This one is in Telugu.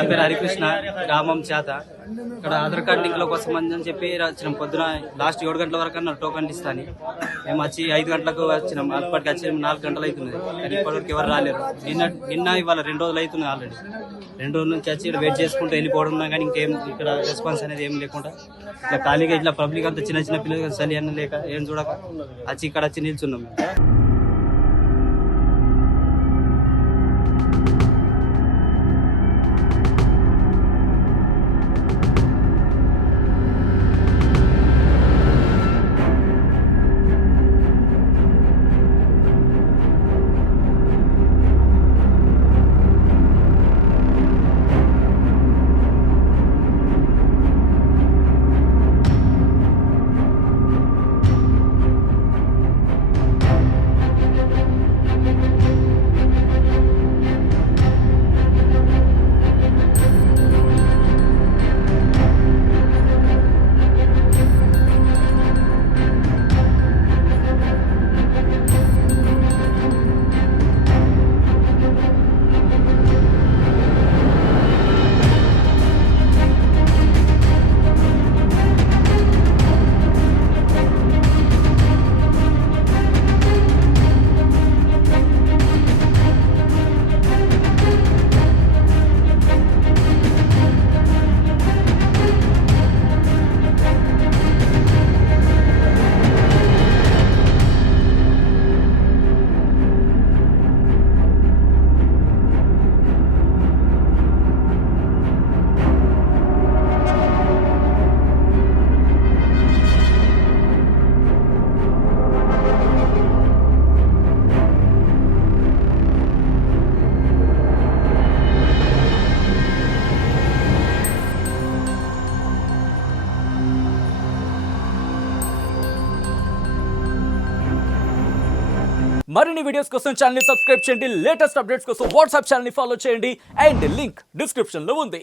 నా పేరు హరికృష్ణ, గ్రామం చేత. ఇక్కడ ఆధార్ కార్డు లింక్ల కోసం అని చెప్పి వచ్చినాం. పొద్దున లాస్ట్ 7 గంటల వరకు అన్నారు టోకన్ ఇస్తాని. మేము వచ్చి 5 గంటలకు వచ్చినాం. అప్పటికి వచ్చి 4 గంటలు అవుతుంది. కానీ ఇప్పటివరకు ఎవరు రాలేరు. నిన్న ఇవాళ 2 రోజులు అవుతుంది. ఆల్రెడీ 2 రోజుల నుంచి వచ్చి ఇక్కడ వెయిట్ చేసుకుంటూ వెళ్ళిపోవడం ఉన్నా కానీ ఇంకేం ఇక్కడ రెస్పాన్స్ అనేది ఏం లేకుండా ఇట్లా ఖాళీగా ఇట్లా పబ్లిక్ అంతా చిన్న చిన్న పిల్లలు చలి అన్న లేక ఏం చూడక వచ్చి ఇక్కడ వచ్చి నిల్చున్నాం. మరిన్ని వీడియోస్ కోసం ఛానల్ ని సబ్స్క్రైబ్ చేయండి. లేటెస్ట్ అప్డేట్స్ కోసం వాట్సాప్ ఛానల్ ని ఫాలో చేయండి. అండ్ లింక్ డిస్క్రిప్షన్ లో ఉంది.